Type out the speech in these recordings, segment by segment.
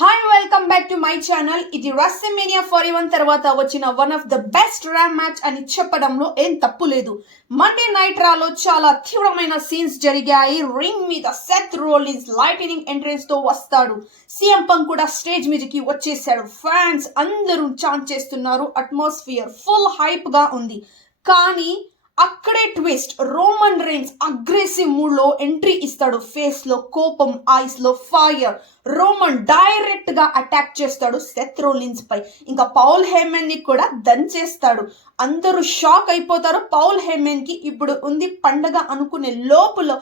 Hi welcome back to my channel. ఇది రెస్లిమేనియా 41 తర్వాత వచ్చిన one of the best RAM match అని చెప్పడంలో ఏం తప్పు లేదు. మండే నైట్ రాలో చాలా తీవ్రమైన సీన్స్ జరిగాయి. రింగ్ మీద సెత్ రోలిన్స్ లైటనింగ్ ఎంట్రెన్స్ తో వస్తాడు. సీఎం పంక్ కూడా స్టేజ్ మీదకి వచ్చేసాడు. ఫ్యాన్స్ అందరూ చాంట్ చేస్తున్నారు. అట్మాస్ఫియర్ ఫుల్ హైప్ గా ఉంది. కానీ అక్కడే twist. Roman Reigns aggressive mood లో ఎంట్రీ ఇస్తాడు. ఫేస్ లో కోపం, ఐస్ లో ఫైర్. రోమన్ డైరెక్ట్ గా అటాక్ చేస్తాడు సెత్ రోలిన్స్ పై. ఇంకా పౌల్ హేమన్ ని కూడా దంచేస్తాడు. అందరూ షాక్ అయిపోతారు. పౌల్ హేమన్ కి ఇప్పుడు ఉంది పండగ అనుకునే లోపల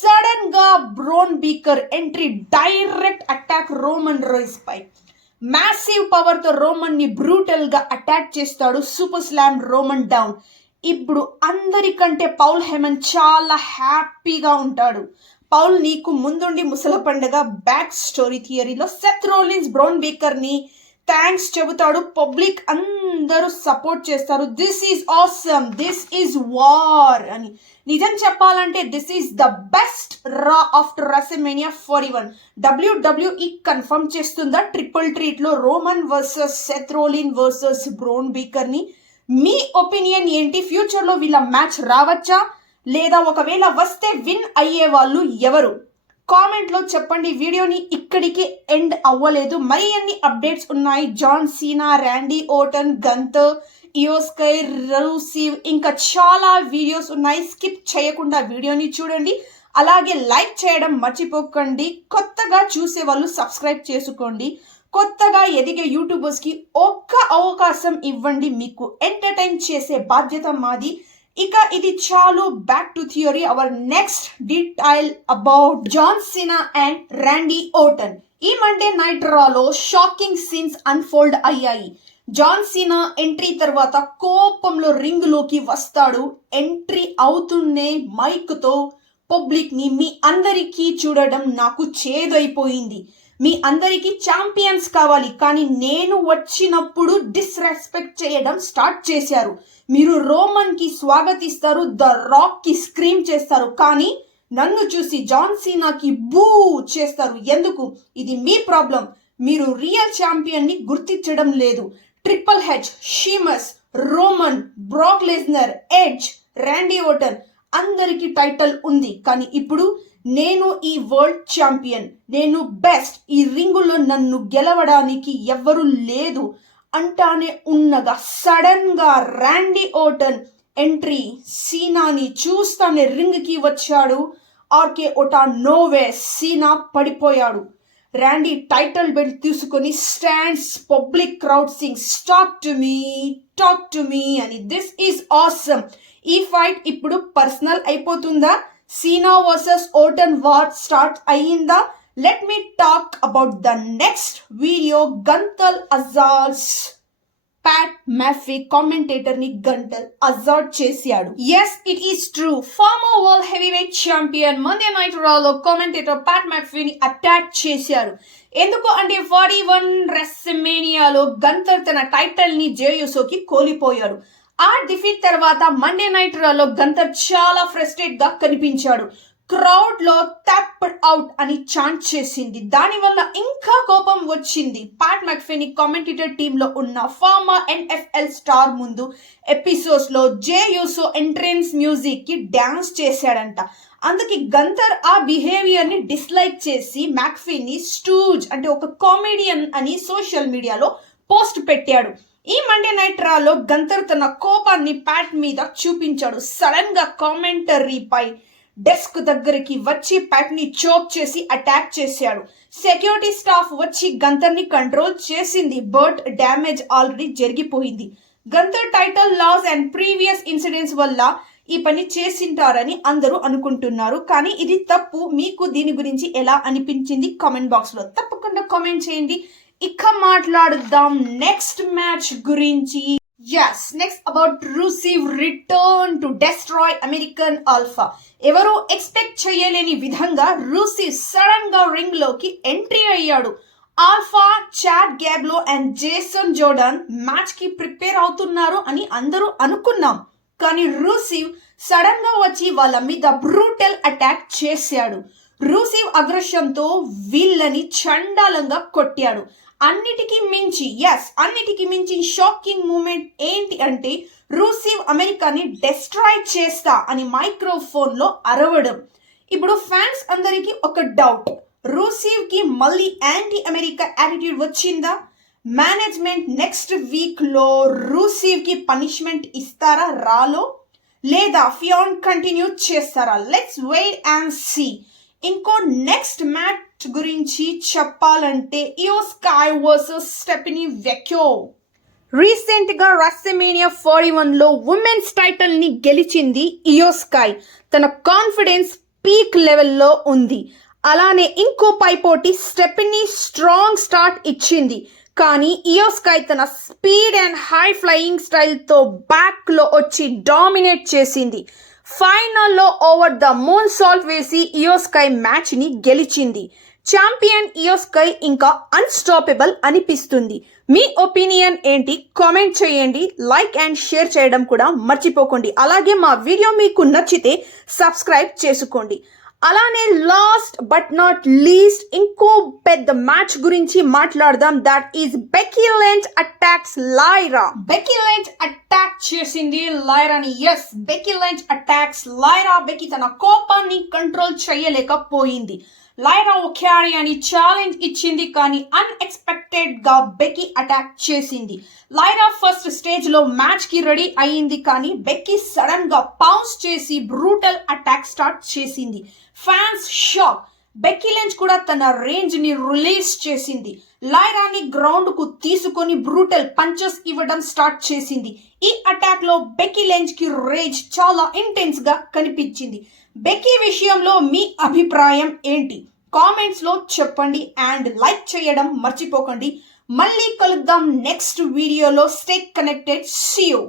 సడన్ గా Bron Breakker entry, direct attack Roman Reigns పై. మ్యాసివ్ పవర్ తో రోమన్ ని బ్రూటల్ గా అటాక్ చేస్తాడు. Super slam Roman down. ఇప్పుడు అందరికంటే పౌల్ హేమన్ చాలా హ్యాపీగా ఉంటాడు. పౌల్ నీకు ముందుండి ముసల పండగ బ్యాక్ స్టోరీ థియరీలో సెత్ రోలిన్స్ బ్రౌన్ బేకర్ ని థ్యాంక్స్ చెబుతాడు. పబ్లిక్ అందరూ సపోర్ట్ చేస్తారు. This is awesome, this is war అని. నిజం చెప్పాలంటే this is the best Raw after WrestleMania 41. WWE confirm చేస్తుందా ట్రిపుల్ ట్రీట్ లో Roman versus Seth Rollins versus Bron Breakker ని? మీ ఒపీనియన్ ఏంటి? ఫ్యూచర్ లో వీళ్ళ మ్యాచ్ రావచ్చా, లేదా ఒకవేళ వస్తే విన్ అయ్యే వాళ్ళు ఎవరు? కామెంట్ లో చెప్పండి. వీడియోని ఇక్కడికి ఎండ్ అవ్వలేదు, మరి అన్ని అప్డేట్స్ ఉన్నాయి. జాన్ సీనా, ర్యాండీ ఓర్టన్, గంతర్, ఇయో స్కై, రూసివ్, ఇంకా చాలా వీడియోస్ ఉన్నాయి. స్కిప్ చేయకుండా వీడియోని చూడండి. అలాగే లైక్ చేయడం మర్చిపోకండి. కొత్తగా చూసే వాళ్ళు సబ్స్క్రైబ్ చేసుకోండి. కొత్తగా ఎదిగే యూట్యూబర్స్ కి ఒక్క అవకాశం ఇవ్వండి. మీకు ఎంటర్టైన్ చేసే బాధ్యత మాది. ఇక ఇది చాలు. Back to theory. Our next detail about John Cena and Randy Orton. ఈ మండే నైట్ రాలో షాకింగ్ సీన్స్ అన్ఫోల్డ్ అయ్యాయి. జాన్ సీనా ఎంట్రీ తర్వాత కోపంలో రింగ్ లోకి వస్తాడు. ఎంట్రీ అవుతూనే మైక్ తో పబ్లిక్ ని మీ అందరికీ చూడడం నాకు చేదైపోయింది. మీ అందరికీ ఛాంపియన్స్ కావాలి, కానీ నేను వచ్చినప్పుడు డిస్రెస్పెక్ట్ చేయడం స్టార్ట్ చేశారు. మీరు రోమన్ కి స్వాగతిస్తారు, ద రాక్ కి స్క్రీమ్ చేస్తారు, కానీ నన్ను చూసి జాన్ సీనాకి బూ చేస్తారు. ఎందుకు? ఇది మీ ప్రాబ్లం. మీరు రియల్ ఛాంపియన్ ని గుర్తించడం లేదు. Triple H, Sheamus, Roman, Brock Lesnar, Edge, Randy Orton అందరికి టైటిల్ ఉంది, కానీ ఇప్పుడు నేను ఈ వరల్డ్ ఛాంపియన్, నేను బెస్ట్, ఈ రింగులో నన్ను గెలవడానికి ఎవ్వరూ లేదు అంటానే ఉన్నగా సడన్ గా ర్యాండీ ఓర్టన్ ఎంట్రీ. సీనాని చూస్తానే రింగ్ కి వచ్చాడు. RKO outta nowhere. సీనా పడిపోయాడు. ర్యాండీ టైటిల్ బెల్ట్ తీసుకొని stands. Public crowd sings talk to me అని. This is awesome. ఈ ఫైట్ ఇప్పుడు పర్సనల్ అయిపోతుందా? Cena versus Orton war start అయ్యిందా? Let me talk about the next video. Gunther assaults Pat McAfee commentator ని Gunther assault చేశాడు. Yes, it is true. Former world heavyweight champion Monday night రాలో commentator Pat మ్యాఫీని attack చేశారు. ఎందుకు అంటే 41 రెస్లిమేనియాలో గంతర్ తన title ని జేయూసోకి కోల్పోయాడు. ఆ డిఫీట్ తర్వాత మండే నైట్ రాలో గంతర్ చాలా ఫ్రస్ట్రేట్ గా కనిపించాడు. క్రౌడ్ లో ట్యాప్డ్ అవుట్ అని చాంట్ చేసింది. దానివల్ల ఇంకా కోపం వచ్చింది. పాట్ మ్యాక్ఫీని కామెంటేటర్ టీమ్ లో ఉన్న ఫార్మర్ NFL స్టార్ ముందు ఎపిసోడ్స్ లో జే యూసో ఎంట్రెన్స్ మ్యూజిక్ కి డాన్స్ చేశాడంట. అందుకే గంతర్ ఆ బిహేవియర్ ని డిస్లైక్ చేసి మ్యాక్ఫీని స్టూజ్ అంటే ఒక కామెడియన్ అని సోషల్ మీడియాలో పోస్ట్ పెట్టాడు. ఈ మండే నైట్ రాలో గంతర్ తన కోపాన్ని ప్యాట్ మీద చూపించాడు. సడన్ గా కామెంటరీ పై డెస్క్ దగ్గరికి వచ్చి ప్యాట్ ని చోక్ చేసి అటాక్ చేశాడు. సెక్యూరిటీ స్టాఫ్ వచ్చి గంతర్ ని కంట్రోల్ చేసింది. బట్ డ్యామేజ్ ఆల్రెడీ జరిగిపోయింది. Gunther title loss and previous incidents వల్ల ఈ పని చేసింటారని అందరూ అనుకుంటున్నారు, కానీ ఇది తప్పు. మీకు దీని గురించి ఎలా అనిపించింది కామెంట్ బాక్స్ లో తప్పకుండా కామెంట్ చేయండి. ఇక మాట్లాడుదాం నెక్స్ట్ మ్యాచ్ గురించి. yes, next about Rusev return to destroy American Alpha. ఎవరు ఎక్స్పెక్ట్ చేయలేని విధంగా రూసివ్ సడన్ గా రింగ్ లోకి ఎంట్రీ అయ్యాడు. Alpha, Chad Gable and Jason Jordan match కి ప్రిపేర్ అవుతున్నారు అని అందరూ అనుకున్నాం, కానీ రూసివ్ సడన్ గా వచ్చి వాళ్ళ మీద బ్రూటల్ అటాక్ చేశాడు. రూసివ్ అగ్రషంతో వీళ్ళని చండాలంగా కొట్టాడు. అన్నిటికీ మించి షాకింగ్ మూమెంట్ ఏంటి అంటే రూసివ్ అమెరికాని డెస్ట్రాయ్ చేస్తా అని మైక్రోఫోన్ లో అరవడం. ఇప్పుడు ఫ్యాన్స్ అందరికి ఒక డౌట్, రూసివ్ కి మళ్ళీ యాంటీ అమెరికా యాటిట్యూడ్ వచ్చిందా? మేనేజ్మెంట్ నెక్స్ట్ వీక్ లో రూసివ్ కి పనిష్మెంట్ ఇస్తారా రాలో, లేదా ఫియాన్ కంటిన్యూ చేస్తారా? Let's wait and see. ఇంకో నెక్స్ట్ మ్యాచ్ గురించి చెప్పాలంటే Iyo Sky versus Stephanie Vaquer. Recent గా WrestleMania 41 లో ఉమెన్స్ టైటిల్ ని గెలిచింది ఇయో స్కై. తన కాన్ఫిడెన్స్ పీక్ లెవెల్లో ఉంది. అలానే ఇంకో పైపోటి స్టెఫనీ స్ట్రాంగ్ స్టార్ట్ ఇచ్చింది. కానీ ఇయో స్కై తన speed and high flying style తో బ్యాక్ లో వచ్చి డామినేట్ చేసింది. ఫైనల్లో ఓవర్ ద మూన్ సాల్ట్ వేసి ఇయో స్కై మ్యాచ్ ని గెలిచింది. ఛాంపియన్ ఇయో స్కై ఇంకా అన్స్టాపబుల్ అనిపిస్తుంది. మీ ఒపీనియన్ ఏంటి? కామెంట్ చేయండి. లైక్ అండ్ షేర్ చేయడం కూడా మర్చిపోకండి. అలాగే మా వీడియో మీకు నచ్చితే సబ్స్క్రైబ్ చేసుకోండి. అలానే లాస్ట్ బట్ నాట్ లీస్ట్ ఇంకో పెద్ద మ్యాచ్ గురించి మాట్లాడదాం. That is Becky Lynch attacks Lyra. Becky Lynch attack చేసింది లైరాని. Yes, Becky Lynch attacks Lyra. Becky తన కోపాన్ని కంట్రోల్ చేయలేకపోయింది. లైరా ఒక్యారి అని ఛాలెంజ్ ఇచ్చింది, కానీ అన్ఎక్స్పెక్టెడ్ గా బెక్కీ అటాక్ చేసింది. లైరా ఫస్ట్ స్టేజ్ లో మ్యాచ్ కి రెడీ అయింది, కానీ బెక్కీ సడన్ గా పౌన్స్ చేసి బ్రూటల్ అటాక్ స్టార్ట్ చేసింది. Fans shock. బెక్కీ లించ్ కూడా తన రేంజ్ ని రిలీజ్ చేసింది. లైరాని గ్రౌండ్ కు తీసుకొని బ్రూటల్ పంచెస్ ఇవ్వడం స్టార్ట్ చేసింది. ఈ అటాక్ లో బెక్కీ లించ్ కి రేంజ్ చాలా ఇంటెన్స్ గా కనిపించింది. బెక్కీ విషయంలో మీ అభిప్రాయం ఏంటి? కామెంట్స్ లో చెప్పండి అండ్ లైక్ చేయడం మర్చిపోకండి. మళ్ళీ కలుద్దాం నెక్స్ట్ వీడియోలో. Stay connected. See you.